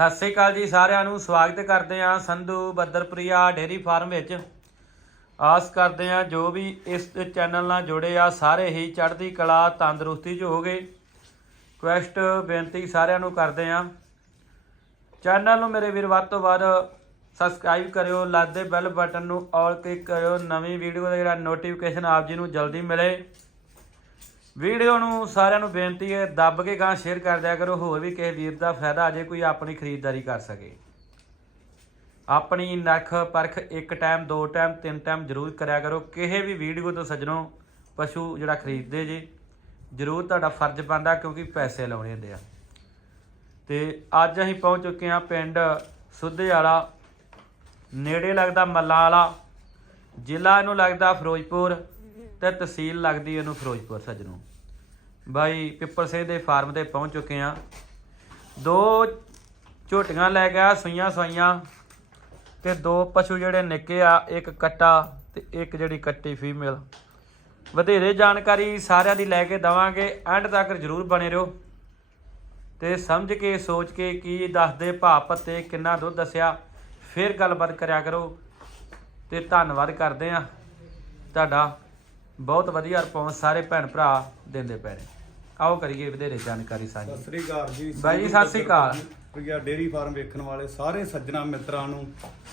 ਸਤਿ ਸ੍ਰੀ ਅਕਾਲ ਜੀ, ਸਾਰਿਆਂ ਨੂੰ ਸਵਾਗਤ ਕਰਦੇ ਹਾਂ ਸੰਧੂ ਬੱਦਰਪ੍ਰਿਆ ਡੇਰੀ ਫਾਰਮ ਵਿੱਚ। ਆਸ ਕਰਦੇ ਹਾਂ ਜੋ ਵੀ ਇਸ ਚੈਨਲ ਨਾਲ ਜੁੜੇ ਆ, ਸਾਰੇ ਹੀ ਚੜ੍ਹਦੀ ਕਲਾ, ਤੰਦਰੁਸਤੀ 'ਚ ਹੋਗੇ ਕੁਐਸਟ ਬੇਨਤੀ ਸਾਰਿਆਂ ਨੂੰ ਕਰਦੇ ਹਾਂ। ਚੈਨਲ ਨੂੰ ਮੇਰੇ ਵੀਰ, ਵੱਧ ਤੋਂ ਵੱਧ ਸਬਸਕ੍ਰਾਈਬ ਕਰਿਓ, ਲਾਦੇ ਬੈਲ ਬਟਨ ਨੂੰ ਆਲ ਕਲਿੱਕ ਕਰਿਓ, ਨਵੀਂ ਵੀਡੀਓ ਦਾ ਜਿਹੜਾ ਨੋਟੀਫਿਕੇਸ਼ਨ ਆਪ ਜੀ ਨੂੰ ਜਲਦੀ ਮਿਲੇ। ਵੀਡੀਓ ਨੂੰ ਸਾਰਿਆਂ ਨੂੰ ਬੇਨਤੀ ਹੈ, ਦੱਬ ਕੇ ਗਾਂ ਸ਼ੇਅਰ ਕਰ ਦਿਆ ਕਰੋ, ਹੋਰ ਵੀ ਕਿਸੇ ਵੀਰ ਦਾ ਫਾਇਦਾ ਆ ਜੇ ਕੋਈ ਆਪਣੀ ਖਰੀਦਦਾਰੀ ਕਰ ਸਕੇ। ਆਪਣੀ ਨਖ ਪਰਖ ਇੱਕ ਟਾਈਮ ਦੋ ਟਾਈਮ ਤਿੰਨ ਟਾਈਮ ਜ਼ਰੂਰ ਕਰਿਆ ਕਰੋ। ਕਿਸੇ ਵੀ ਵੀਡੀਓ ਤੋਂ ਸੱਜਣੋ, ਪਸ਼ੂ ਜਿਹੜਾ ਖਰੀਦਦੇ ਜੇ, ਜ਼ਰੂਰ ਤੁਹਾਡਾ ਫਰਜ਼ ਬਣਦਾ ਕਿਉਂਕਿ ਪੈਸੇ ਲਾਉਣੇ ਹੁੰਦੇ ਆ। ਤੇ ਅੱਜ ਅਸੀਂ ਪਹੁੰਚ ਚੁੱਕੇ ਹਾਂ ਪਿੰਡ ਸੁੱਧੇ ਵਾਲਾ, ਨੇੜੇ ਲੱਗਦਾ ਮੱਲਾਂ ਵਾਲਾ, ਜ਼ਿਲ੍ਹਾ ਇਹਨੂੰ ਲੱਗਦਾ ਫਿਰੋਜ਼ਪੁਰ ਤੇ ਤਹਿਸੀਲ ਲੱਗਦੀ ਇਹਨੂੰ ਫਿਰੋਜ਼ਪੁਰ ਸੱਜਣੋ। ਬਾਈ ਪਿੱਪਲ ਸਿੰਘ ਦੇ ਫਾਰਮ ਤੇ ਪਹੁੰਚ ਚੁੱਕੇ ਆ ਦੋ ਝੋਟੀਆਂ ਲੈ ਗਿਆ ਸੂਈਆਂ ਸਵਾਈਆਂ ਤੇ ਦੋ ਪਸ਼ੂ ਜਿਹੜੇ ਨਿੱਕੇ ਆ, ਇੱਕ ਕੱਟਾ ਤੇ ਇੱਕ ਜਿਹੜੀ ਕੱਟੀ ਫੀਮੇਲ। ਵਧੇਰੇ ਜਾਣਕਾਰੀ ਸਾਰਿਆਂ ਦੀ ਲੈ ਕੇ ਦਵਾਂਗੇ ਐਂਡ ਤੱਕ ਜਰੂਰ ਬਣੇ ਰਹੋ ਤੇ ਸਮਝ ਕੇ, ਸੋਚ ਕੇ ਕੀ ਦੱਸਦੇ ਭਾਅ ਪੱਤੇ ਕਿੰਨਾ ਦੁੱਧ ਦੱਸਿਆ, ਫਿਰ ਗੱਲਬਾਤ ਕਰਿਆ ਕਰੋ ਤੇ ਧੰਨਵਾਦ ਕਰਦੇ ਆ ਤੁਹਾਡਾ ਬਹੁਤ ਵਧੀਆ ਰਿਸਪੌਂਸ ਸਾਰੇ ਭੈਣ ਭਰਾ ਦਿੰਦੇ ਪਏ ਨੇ। ਆਓ ਕਰੀਏ ਵਧੇਰੇ ਜਾਣਕਾਰੀ ਸਾਂਝੀ। ਸਤਿ ਸ੍ਰੀ ਅਕਾਲ ਜੀ ਬਾਈ ਜੀ, ਸਤਿ ਸ੍ਰੀ ਅਕਾਲ। ਪ੍ਰਿਆ ਡੇਰੀ ਫਾਰਮ ਵੇਖਣ ਵਾਲੇ ਸਾਰੇ ਸੱਜਣਾ ਮਿੱਤਰਾਂ ਨੂੰ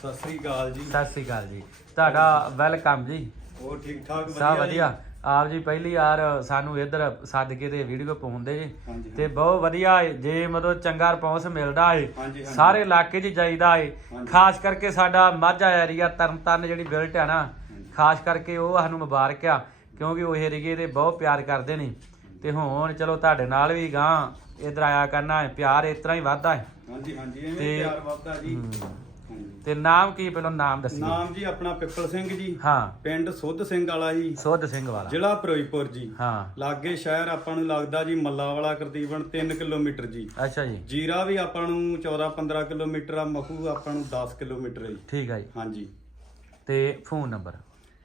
ਸਤਿ ਸ੍ਰੀ ਅਕਾਲ ਜੀ। ਸਤਿ ਸ੍ਰੀ ਅਕਾਲ ਜੀ। ਤੁਹਾਡਾ ਵੈਲਕਮ ਜੀ। ਹੋਰ ਠੀਕ ਠਾਕ ਸਭ ਜੀ? ਵਧੀਆ। ਆਪ ਜੀ ਪਹਿਲੀ ਵਾਰ ਸਾਨੂੰ ਇੱਧਰ ਸੱਦ ਕੇ ਤੇ ਵੀਡੀਓ ਪਾਉਂਦੇ ਜੀ। ਹਾਂਜੀ, ਤੇ ਬਹੁਤ ਵਧੀਆ ਏ। ਜੇ ਮਤਲਬ ਚੰਗਾ ਰਿਸਪੌਂਸ ਮਿਲਦਾ ਏ ਹਾਂਜੀ, ਹਾਂਜੀ। ਸਾਰੇ ਇਲਾਕੇ 'ਚ ਜਾਈਦਾ ਏ। ਹਾਂਜੀ। ਖਾਸ ਕਰਕੇ ਸਾਡਾ ਮਾਝਾ ਏਰੀਆ ਤਰਨਤਾਰਨ ਜਿਹੜੀ ਬਿਲਟ ਆ ਨਾ ਖਾਸ ਕਰਕੇ ਉਹ ਸਾਨੂੰ ਮੁਬਾਰਕ ਆ ਕਿਉਂਕਿ ਉਹ ਏਰੀਏ ਦੇ ਬਹੁਤ ਪਿਆਰ ਕਰਦੇ ਨੇ। ਤੇ ਹੁਣ ਚਲੋ ਤੁਹਾਡੇ ਨਾਲ ਵੀ ਗਾਂ ਇੱਧਰ ਆਇਆ ਕਰਨਾ ਹੈ ਪਿਆਰ ਇਸ ਤਰ੍ਹਾਂ ਹੀ ਵੱਧਦਾ ਹੈ। ਹਾਂਜੀ ਹਾਂਜੀ ਤੇ- ਪਿਆਰ ਵੱਧਦਾ ਜੀ। ਹਾਂਜੀ। ਤੇ ਨਾਮ ਕੀ ਪਹਿਲਾਂ ਨਾਮ ਦੱਸੀ ਨਾਮ ਜੀ ਆਪਣਾ ਪਿੱਪਲ ਸਿੰਘ ਜੀ। ਹਾਂ। ਪਿੰਡ ਸੁੱਧ ਸਿੰਘ ਵਾਲਾ ਜੀ। ਸੋਧ ਸਿੰਘ ਵਾਲਾ। ਜ਼ਿਲ੍ਹਾ ਫਿਰੋਜ਼ਪੁਰ ਜੀ। ਹਾਂ। ਲਾਗੇ ਸ਼ਹਿਰ ਆਪਾਂ ਨੂੰ ਲੱਗਦਾ ਜੀ ਮੱਲਾ ਵਾਲਾ ਤਕਰੀਬਨ 3 ਕਿਲੋਮੀਟਰ ਜੀ। ਅੱਛਾ ਜੀ। ਜੀਰਾ ਵੀ ਆਪਾਂ ਨੂੰ 14 15 ਕਿਲੋਮੀਟਰ ਆ ਮਖੂ ਆਪਾਂ ਨੂੰ 10 ਕਿਲੋਮੀਟਰ ਹੈ ਜੀ। ਠੀਕ ਹੈ ਜੀ। ਹਾਂਜੀ। ਤੇ ਫੋਨ ਨੰਬਰ?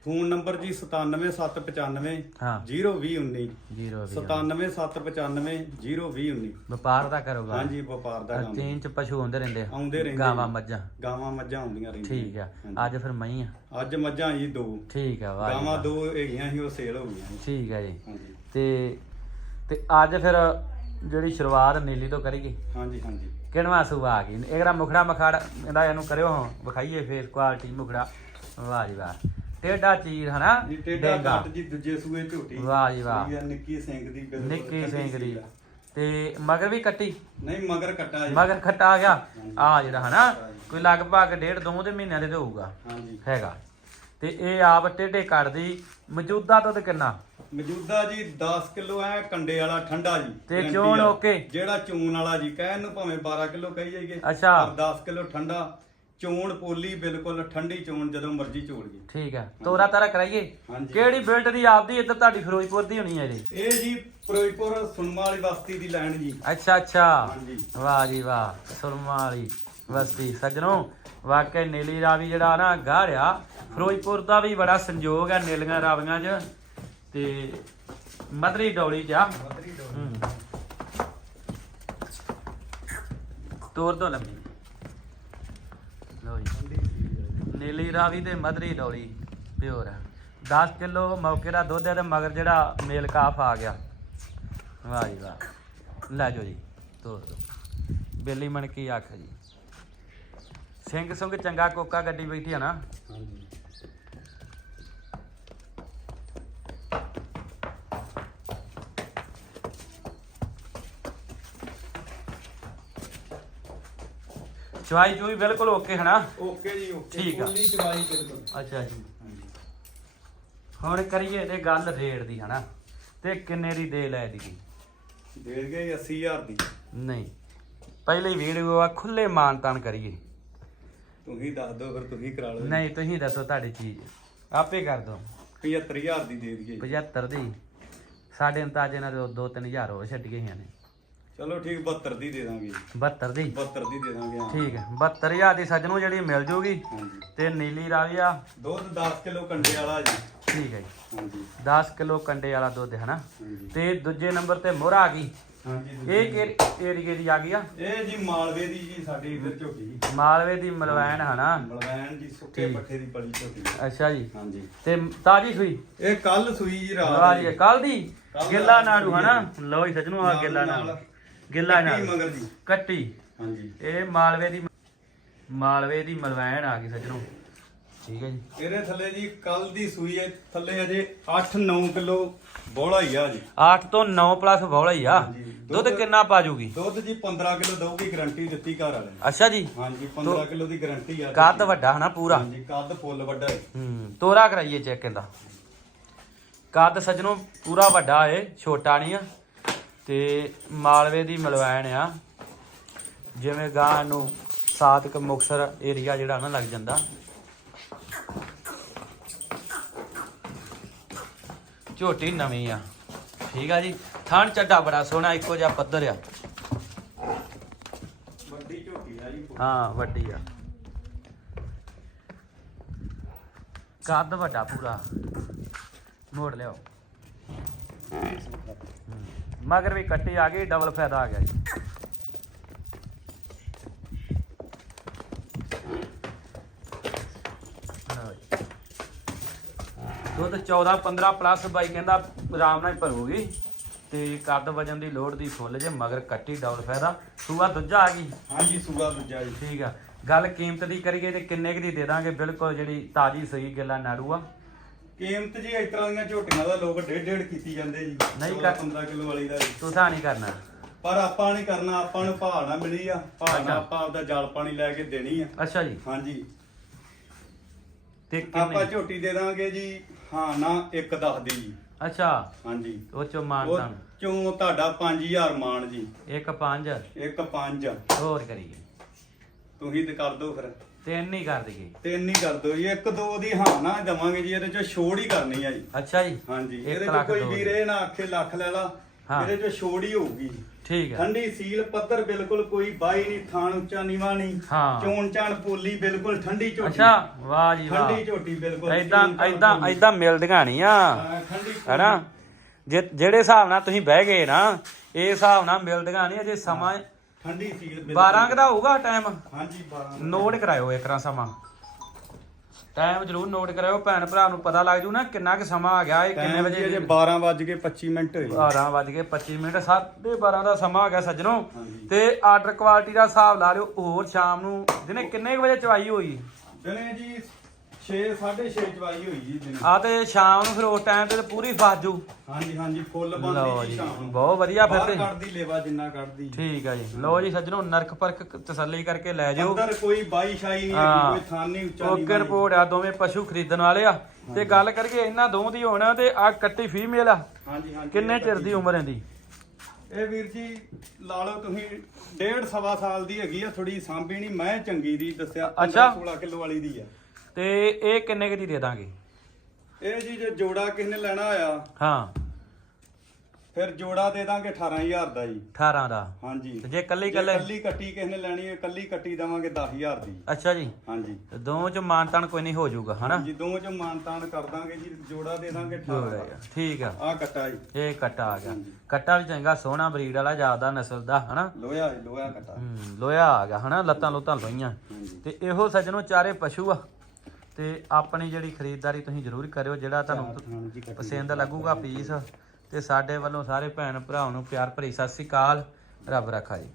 ਫੋਨ ਨੰਬਰ ਜੀ 97795 ਹਾਂ। 02019 ਜੀਰੋ ਵੀ 97795 02019 ਵਪਾਰ ਦਾ ਕਰੋਗਾ ਹਾਂਜੀ ਵਪਾਰ ਦਾ ਕੰਮ। ਚੇਨ ਚ ਪਸ਼ੂ ਹੁੰਦੇ ਰਹਿੰਦੇ ਆ। ਆਉਂਦੇ ਰਹਿੰਦੇ ਗਾਵਾਂ। ਮੱਝਾਂ। ਗਾਵਾਂ ਮੱਝਾਂ ਆਉਂਦੀਆਂ ਰਹਿੰਦੀਆਂ। ਠੀਕ ਆ। ਅੱਜ ਫਿਰ ਮਈ ਆ। ਅੱਜ ਮੱਝਾਂ ਜੀ ਦੋ। ਠੀਕ ਆ ਵਾਹ ਗਾਵਾਂ। ਦੋ ਹੈਗੀਆਂ ਸੀ ਉਹ ਸੇਲ ਹੋ ਗਈਆਂ। ਠੀਕ ਆ ਜੀ। ਹਾਂਜੀ। ਤੇ ਤੇ ਅੱਜ ਫਿਰ ਜਿਹੜੀ ਸ਼ੁਰੂਆਤ ਨੀਲੀ ਤੋਂ ਕਰੀਏ। ਹਾਂਜੀ ਹਾਂਜੀ। ਕਿਹੜਾ ਸੂਆ ਆ ਗਈ ਇਹਦਾ ਮੁਖੜਾ ਮਖੜ ਇਹਦਾ ਇਹਨੂੰ ਕਰਿਓ ਹਾਂ ਵਿਖਾਈਏ ਫੇਸ ਕੁਆਲਿਟੀ ਮੁਖੜਾ। ਵਾਹ ਜੀ ਵਾਹ। ਟੇਡਾ ਚੀਰ ਹਨਾ ਜੀ ਟੇਡਾ ਡੇਂਗਾ। ਕੱਟ ਜੀ ਦੂਜੇ ਸੂਏ ਝੋਟੀ ਵਾਹ ਜੀ ਵਾਹ। ਆ, ਨਿੱਕੀ ਸਿੰਘ ਦੀ ਬਿਲਕੁਲ ਨਿੱਕੀ ਕੱਟੀ ਸਿੰਘ ਦੀ। ਤੇ ਮਗਰ ਵੀ ਕੱਟੀ ਨਹੀਂ ਮਗਰ ਕੱਟਾ ਜੀ ਮਗਰ ਖੱਟਾ ਆ ਗਿਆ। ਆ ਜਿਹੜਾ ਹਨਾ ਕੋਈ ਲਗਭਗ ਡੇਢ ਦੋ ਦੇ ਮਹੀਨਿਆਂ ਦੇ ਤੇ ਹੋਊਗਾ ਹਾਂਜੀ ਹੈਗਾ ਤੇ ਇਹ ਆਪ ਟੇਢੇ ਕੱਢਦੀ ਮੌਜੂਦਾ ਦੁੱਧ ਕਿੰਨਾ ਮੌਜੂਦਾ ਜੀ 10 ਕਿਲੋ ਐ ਕੰਡੇ ਵਾਲਾ ਠੰਡਾ ਜੀ ਤੇ guarantee ਚੋਣ। ਓਕੇ। ਜਿਹੜਾ ਚੂਨ ਵਾਲਾ ਜੀ ਕਹਿਣ ਨੂੰ ਭਾਵੇਂ 12 ਕਿਲੋ ਕਹੀ ਜਾਈਏ ਅੱਛਾ। ਪਰ 10 ਕਿਲੋ ਠੰਡਾ ਚੋਣ ਪੋਲੀ ਬਿਲਕੁਲ ਠੰਡੀ ਚੋਣ ਜਦੋਂ ਮਰਜ਼ੀ ਗਈ ਠੀਕ ਹੈ ਤੋਰਾ ਤਾਰਾ ਕਰਾਈਏ। ਹਾਂਜੀ। ਕਿਹੜੀ ਬਿਲਟ ਦੀ ਆਪਦੀ ਇੱਧਰ ਤੁਹਾਡੀ ਫਿਰੋਜ਼ਪੁਰ ਦੀ ਹੋਣੀ ਹੈ ਜੀ? ਇਹ ਜੀ ਫਿਰੋਜ਼ਪੁਰ ਸੁਨਮਾ ਵਾਲੀ ਬਸਤੀ ਦੀ ਲੈਣ ਜੀ। ਅੱਛਾ ਅੱਛਾ। ਹਾਂਜੀ। ਵਾਹ ਜੀ ਵਾਹ ਸੁਰਮਾ ਵਾਲੀ ਬਸਤੀ। ਸੱਜਣੋ ਵਾਕਈ ਨੀਲੀ ਰਾਵੀ ਜਿਹੜਾ ਨਾ ਗਾੜਿਆ ਫਿਰੋਜ਼ਪੁਰ ਦਾ ਵੀ ਬੜਾ ਸੰਜੋਗ ਹੈ ਨੀਲੀਆਂ ਰਾਵੀਆਂ 'ਚ। ਤੇ ਮਦਰੀ ਡੌਲੀ 'ਚ ਆ। ਹੂੰ। ਤੋਰ ਦੋ ਲੰਮੀ ਲੋ ਜੀ ਨੀਲੀ ਰਾਵੀ ਤੇ ਮਦਰੀ ਡੋਲੀ, ਪਿਓਰ। 10 ਕਿਲੋ ਮੌਕੇ ਦਾ ਦੁੱਧ ਹੈ ਤੇ ਮਗਰ ਜਿਹੜਾ ਮੇਲ ਕਾਫ ਆ ਗਿਆ। ਵਾਹ ਜੀ ਵਾਹ। ਲੈ ਜਾਓ ਜੀ, ਤੋਰ ਦੋ ਬੇਲੀ ਮਣਕੀ ਅੱਖ ਜੀ। ਸਿੰਘ ਸੁੰਗ ਚੰਗਾ ਕੋਕਾ ਗੱਡੀ ਬੈਠੀ ਆ ਨਾ? ਹਾਂਜੀ। ਚਵਾਈ ਚੂਈ ਬਿਲਕੁਲ ਓਕੇ ਹਨਾ? ਓਕੇ ਜੀ ਓਕੇ। ਠੀਕ ਆ। ਪੋਲੀ ਚਵਾਈ ਬਿਲਕੁਲ। ਅੱਛਾ ਜੀ। ਹਾਂਜੀ। ਹੁਣ ਕਰੀਏ ਤੇ ਗੱਲ ਰੇਟ ਦੀ ਹਨਾ। ਤੇ ਕਿੰਨੇ ਦੀ ਦੇ ਲੈ ਦੀ ਦੇ ਗਏ 80000 ਦੀ। ਨਹੀਂ। ਪਹਿਲੀ ਵੀਡੀਓ ਆ ਖੁੱਲੇ ਮਾਨਤਾਨ ਕਰੀਏ। ਤੁਸੀਂ ਦੱਸ ਦਿਓ ਫਿਰ ਤੁਸੀਂ ਕਰਾ ਲਓ। ਨਹੀਂ ਤੁਸੀਂ ਦੱਸੋ ਤੁਹਾਡੀ ਚੀਜ਼। ਆਪੇ ਕਰ ਦੋ 75000 ਦੀ ਦੇ ਦਈਏ। 75 ਦੀ। ਸਾਡੇ ਅੰਤਾਜੇ ਨਾਲ 2-3000 ਹੋਰ ਛੱਡ ਗਈਆਂ ਨੇ। ਚਲੋ ਠੀਕ 72 ਦੀ ਦੇ ਦਾਂਗੇ। 72 ਦੀ? 72 ਦੀ ਦੇ ਦਾਂਗੇ ਹਾਂ। ਠੀਕ ਹੈ 72000 ਦੀ ਸੱਜਣੋ ਜਿਹੜੀ ਮਿਲ ਜੂਗੀ ਹਾਂਜੀ। ਤੇ ਨੀਲੀ ਰਾਵੀਆ। ਦੁੱਧ 10 ਕਿਲੋ ਕੰਡੇ ਵਾਲਾ ਜੀ। ਠੀਕ ਹੈ ਜੀ। ਹਾਂਜੀ। 10 ਕਿਲੋ ਕੰਡੇ ਵਾਲਾ ਦੁੱਧ ਹੈ ਨਾ ਤੇ ਦੂਜੇ ਨੰਬਰ ਤੇ ਮੋਹਰਾ ਆ ਗਈ। ਹਾਂਜੀ ਇਹ ਕਿਹੜੀ ਏਰੀਏ ਦੀ ਆ ਗਈ ਆ? ਇਹ ਜੀ ਮਾਲਵੇ ਦੀ ਜੀ ਸਾਡੀ ਇੱਧਰ ਝੋਟੀ ਜੀ। ਮਾਲਵੇ ਦੀ ਮਲਵੈਨ ਹਨਾ? ਮਲਵੈਨ ਜੀ ਸੁੱਕੇ। ਪੱਠੇ ਦੀ ਪਲੀ ਝੋਟੀ ਅੱਛਾ ਜੀ। ਹਾਂਜੀ। ਤੇ ਤਾਜੀ ਸੂਈ? ਇਹ ਕੱਲ ਸੂਈ ਜੀ ਰਾਤ ਜੀ ਕੱਲ ਦੀ। ਗਿੱਲਾ ਨਾੜੂ ਹਨਾ? ਹੈ। ਲਓ ਜੀ ਸੱਜਣੋ ਆ ਗਿੱਲਾ ਨਾੜੂ। ਗਿੱਲਾ ਮਗਰ ਜੀ ਕੱਟੀ। ਹਾਂਜੀ। ਇਹ ਮਾਲਵੇ ਦੀ ਮਾਲਵੇ ਦੀ ਮਲਵੈਨ ਆ ਗਈ ਸੱਜਣੋ। ਠੀਕ ਹੈ ਜੀ। ਇਹਦੇ ਥੱਲੇ ਜੀ ਕੱਲ ਦੀ ਸੂਈ ਹੈ। ਥੱਲੇ ਅਜੇ 8-9 ਕਿਲੋ ਬੋਲਾ ਹੀ ਆ ਜੀ। 8 ਤੋਂ 9 ਪਲੱਸ ਬੌਲਾ ਹੀ ਆ। ਦੁੱਧ ਕਿੰਨਾ ਪਾ ਜੂਗੀ? ਦੁੱਧ ਜੀ 15 ਕਿਲੋ ਦਊਗੀ ਗਾਰੰਟੀ ਦਿੱਤੀ ਘਰ ਵਾਲੇ ਅੱਛਾ ਜੀ। ਹਾਂਜੀ 15 ਕਿਲੋ ਦੀ ਗਾਰੰਟੀ ਆ। ਕੱਦ ਵੱਡਾ ਹਨਾ ਪੂਰਾ? ਹਾਂਜੀ ਕੱਦ ਫੁੱਲ ਵੱਡਾ ਹੈ। ਹੂੰ ਤੋਰਾ ਕਰਾਈਏ ਚੈੱਕ ਇਹਦਾ। ਕੱਦ ਸੱਜਣੋ ਪੂਰਾ ਵੱਡਾ ਏ ਛੋਟਾ ਨਹੀਂ ਆ। ਤੇ ਮਾਲਵੇ ਦੀ ਮਲਵੈਣ ਆ। ਜਿਵੇਂ ਗਾਂ ਨੂੰ ਸਾਤਕ ਮੁਕਸਰ ਏਰੀਆ ਜਿਹੜਾ ਨਾ ਲੱਗ ਜਾਂਦਾ। ਝੋਟੀ ਨਵੀਂ ਆ। ਠੀਕ ਆ ਜੀ। ਥਣ ਚੱਡਾ ਬੜਾ ਸੋਹਣਾ ਇੱਕੋ ਜਿਹਾ ਪੱਧਰ ਆ। ਵੱਡੀ ਝੋਟੀ ਆ ਜੀ ਹਾਂ ਵੱਡੀ ਆ। ਕੱਦ ਵੱਡਾ ਪੂਰਾ। ਮੋੜ ਲਿਓ ਮਗਰ ਵੀ ਕੱਟੀ ਆ ਗਈ ਡਬਲ ਫਾਇਦਾ ਆ ਗਿਆ ਜੀ। ਦੁੱਧ 14 15 ਪਲੱਸ ਬਾਈ ਕਹਿੰਦਾ ਆਰਾਮ ਨਾਲ ਭਰੂਗੀ। ਤੇ ਕੱਦ ਵਜਨ ਦੀ ਲੋੜ ਦੀ ਫੁੱਲ ਜੇ ਮਗਰ ਕੱਟੀ ਡਬਲ ਫਾਇਦਾ। ਸੂਆ ਦੂਜਾ ਆ ਗਈ? ਹਾਂਜੀ ਸੂਗਾ ਦੂਜਾ ਜੀ। ਠੀਕ ਆ। ਗੱਲ ਕੀਮਤ ਦੀ ਕਰੀਏ ਤੇ ਕਿੰਨੇ ਕੁ ਦੀ ਦੇ ਦਾਂਗੇ? ਬਿਲਕੁਲ ਜਿਹੜੀ ਤਾਜੀ ਸਹੀ ਗੱਲਾਂ ਨਾੜੂ ਆ। ਕੀਮਤ ਜੀ ਇਸ ਤਰ੍ਹਾਂ ਦੀਆਂ ਝੋਟੀਆਂ ਦਾ ਲੋਕ ਡੇਢ ਡੇਢ ਕੀਤੀ ਜਾਂਦੇ ਜੀ। ਨਹੀਂ 14 ਕਰ- 15 ਕਿਲੋ ਵਾਲੀ ਦਾ ਜੀ। ਤੁਸਾਂ ਨਹੀਂ ਕਰਨਾ। ਪਰ ਆਪਾਂ ਨਹੀਂ ਕਰਨਾ ਆਪਾਂ ਨੂੰ ਭਾਅ ਨਾ ਮਿਲੀ ਆ। ਭਾਅ ਅੱਛਾ। ਨਾਲ ਆਪਾਂ ਆਪਦਾ ਜਲ ਪਾਣੀ ਲੈ ਕੇ ਦੇਣੀ ਆ। ਅੱਛਾ ਜੀ। ਹਾਂਜੀ। ਤੇ ਆਪਾਂ ਕਿੰਨੇ ਝੋਟੀ ਦੇ ਦਾਂਗੇ ਜੀ ਹਾਂ ਨਾ ਇੱਕ ਦੱਸ ਦੀ ਜੀ। ਅੱਛਾ। ਹਾਂਜੀ। ਉਹ ਚੋਂ ਉਹ ਮਾਨਤਾਂ ਚੋਂ ਤੁਹਾਡਾ 5000 ਮਾਨ ਜੀ। ਇੱਕ ਪੰਜ। ਇੱਕ 5 ਹੋਰ ਕਰੀਏ। ਤੁਸੀਂ ਤੇ ਕਰ ਦਿਓ ਫਿਰ। ਤਿੰਨ ਹੀ ਕਰ ਦਈਏ। ਤਿੰਨ ਹੀ ਕਰ ਦਿਓ ਜੀ ਇੱਕ ਦੋ ਦੀ ਹਾਂ ਨਾ ਦਵਾਂਗੇ ਜੀ ਇਹਦੇ ਚ ਛੋੜ ਹੀ ਕਰਨੀ ਆ ਜੀ। ਅੱਛਾ ਜੀ। ਹਾਂਜੀ ਇਹਦੇ ਚ ਕੋਈ ਵੀਰ ਇਹ ਨਾ ਆਖੇ ਲੱਖ ਲੈ ਲਾ। ਇਹਦੇ ਚ ਛੋੜ ਹੀ ਹੋਊਗੀ ਠੀਕ ਹੈ ਠੰਡੀ ਸੀਲ ਪੱਧਰ ਬਿਲਕੁਲ ਕੋਈ ਬਾਈ ਨਹੀਂ ਥਾਣ ਉੱਚਾ ਨੀਵਾ ਨਹੀਂ। ਚੋਣ ਚਾਣ ਪੋਲੀ ਬਿਲਕੁਲ ਠੰਡੀ ਝੋਟੀ। ਅੱਛਾ ਵਾਹ ਜੀ ਵਾਹ। ਠੰਡੀ ਝੋਟੀ ਬਿਲਕੁਲ ਐਦਾਂ ਐਦਾਂ। ਐਦਾਂ ਮਿਲਦੀਆਂ ਨਹੀਂ ਆ। ਹੈਨਾ? ਜਿਹੜੇ ਹਿਸਾਬ ਨਾਲ ਤੁਸੀਂ ਬਹਿ ਗਏ ਨਾ ਇਹ ਹਿਸਾਬ ਨਾਲ ਮਿਲਦੀਆਂ ਨਹੀਂ ਅਜੇ ਸਮਾਂ ਠੰਡੀ ਸੀਲ ਬਿਲਕੁਲ 12 ਕੁ ਦਾ ਹੋਊਗਾ ਟਾਈਮ ਹਾਂਜੀ 12 ਨੋਟ ਕਰਾਇਓ ਇੱਕ ਤਰ੍ਹਾਂ ਸਮਾਂ। ਟਾਈਮ ਜ਼ਰੂਰ ਨੋਟ ਕਰਾਇਓ ਭੈਣ ਭਰਾ ਨੂੰ ਪਤਾ ਲੱਗ ਜੂ ਨਾ ਕਿੰਨਾ ਕੁ ਸਮਾਂ ਆ ਗਿਆ ਇਹ ਕਿੰਨੇ ਟਾਈਮ ਵਜੇ ਜੇ 12 ਵੱਜ ਕੇ 25 ਮਿੰਟ ਹੋਏ। 12 ਵੱਜ ਕੇ 25 ਮਿੰਟ 12:30 ਦਾ ਸਮਾਂ ਆ ਗਿਆ ਸੱਜਣੋ। ਹਾਂਜੀ। ਤੇ ਆਰਡਰ ਕੁਆਲਿਟੀ ਦਾ ਹਿਸਾਬ ਲਾ ਲਿਓ ਹੋਰ ਸ਼ਾਮ ਨੂੰ ਦਿਨੇ ਕਿੰਨੇ ਕੁ ਵਜੇ ਚਵਾਈ ਹੋਈ? ਦਿਨੇ ਜੀ 6 6:30 ਚਵਾਈ ਹੋਈ ਜੀ ਦਿਨੇ ਆ ਤੇ ਸ਼ਾਮ ਨੂੰ ਫਿਰ ਉਸ ਟਾਈਮ ਤੇ ਪੂਰੀ ਫਸ ਜੂ। ਹਾਂਜੀ ਹਾਂਜੀ ਫੁੱਲ ਲਓ ਬੰਦੀ ਜੀ, ਜੀ ਸ਼ਾਮ ਨੂੰ। ਬਹੁਤ ਵਧੀਆ ਫਿਰ ਬਾਹਰ ਤੇ। ਕੱਢਦੀ ਲੇਵਾ ਜਿੰਨਾ ਕੱਢਦੀ ਠੀਕ ਆ ਜੀ। ਲਓ ਜੀ ਸੱਜਣੋ ਨਰਕ ਪਰਕ ਤਸੱਲੀ ਕਰਕੇ ਲੈ ਜਾਓ। ਅੰਦਰ ਕੋਈ ਬਾਈ ਸ਼ਾਈ ਨਹੀਂ ਹਾਂ। ਹੈਗੀ ਕੋਈ ਥਾਨ ਨਹੀਂ ਉੱਚਾ ਨਹੀਂ ਓਕੇ ਰਿਪੋਰਟ ਆ ਦੋਵੇਂ ਪਸ਼ੂ ਖਰੀਦਣ ਵਾਲੇ ਆ। ਤੇ ਗੱਲ ਕਰੀਏ ਇਹਨਾਂ ਦੋਵਾਂ ਦੀ ਹੋਣਾ ਤੇ ਆ ਕੱਟੀ ਫੀਮੇਲ ਆ। ਹਾਂਜੀ ਹਾਂਜੀ ਕਿੰਨੇ ਚਿਰ ਦੀ ਉਮਰ ਇਹਦੀ? ਇਹ ਵੀਰ ਜੀ ਲਾ ਲਓ ਤੁਸੀਂ ਡੇਢ ਸਵਾ ਸਾਲ ਦੀ ਹੈਗੀ ਆ ਥੋੜੀ ਸਾਂਭੀ ਨਹੀਂ ਮੈਂ ਚੰਗੀ ਦੀ ਦੱਸਿਆ ਅੱਛਾ। 16 ਕਿਲੋ ਵਾਲੀ ਦੀ ਆ। ਤੇ ਇਹ ਕਿੰਨੇ ਕੁ ਦੀ ਦੇ ਦਾਂਗੇ? ਇਹ ਜੀ ਜੇ ਜੋੜਾ ਕਿਸ ਨੇ ਲੈਣਾ ਆ ਹਾਂ। ਫਿਰ ਜੋੜਾ ਦੇ ਦਾਂਗੇ 18000 ਦਾ ਜੀ। 18 ਦਾ। ਹਾਂਜੀ। ਤੇ ਜੇ ਕੱਲੀ ਕੱਲੇ ਕੱਲੀ ਕੱਟੀ ਕਿਸ ਨੇ ਲੈਣੀ ਹੈ ਕੱਲੀ ਕੱਟੀ ਦਵਾਂਗੇ 10000 ਦੀ। ਅੱਛਾ ਜੀ। ਹਾਂਜੀ। ਤੇ ਦੋਵਾਂ ਚ ਮਾਨਤਾਨ ਕੋਈ ਨਹੀਂ ਹੋ ਜਾਊਗਾ ਹਨਾ? ਜੀ ਦੋਵਾਂ ਚ ਮਾਨਤਾਨ ਕਰ ਦਾਂਗੇ ਜੀ ਜੋੜਾ ਦੇ ਦਾਂਗੇ ਜੋੜਾ 18000 ਆ, ਠੀਕ ਆ। ਆ ਕੱਟਾ ਜੀ। ਇਹ ਕੱਟਾ ਆ ਗਿਆ। ਕੱਟਾ ਵੀ ਚੰਗਾ ਸੋਹਣਾ ਬਰੀਡ ਵਾਲਾ ਜ਼ਿਆਦਾ ਨਸਲ ਦਾ ਹਨਾ? ਲੋਹਾ ਲੋਹਾ ਕੱਟਾ। ਹੂੰ ਲੋਹਾ ਆ ਗਿਆ ਹਨਾ? ਲੱਤਾਂ ਲੁੱਤਾਂ ਲੋਈਆਂ ਤੇ ਇਹੋ ਸੱਜਣੋ ਚਾਰੇ ਪਸ਼ੂ ਆ। ਤੇ ਆਪਣੀ ਜਿਹੜੀ ਖਰੀਦਦਾਰੀ ਤੁਸੀਂ ਜ਼ਰੂਰ ਕਰਿਓ ਜਿਹੜਾ ਤੁਹਾਨੂੰ ਪਸੰਦ ਲੱਗੂਗਾ। ਪੀਸ ਤੇ ਸਾਡੇ ਵੱਲੋਂ ਸਾਰੇ ਭੈਣ ਭਰਾਵਾਂ ਨੂੰ ਪਿਆਰ ਭਰੀ ਸਤਿ ਸ੍ਰੀ ਅਕਾਲ। ਰੱਬ ਰੱਖਾ ਜੀ।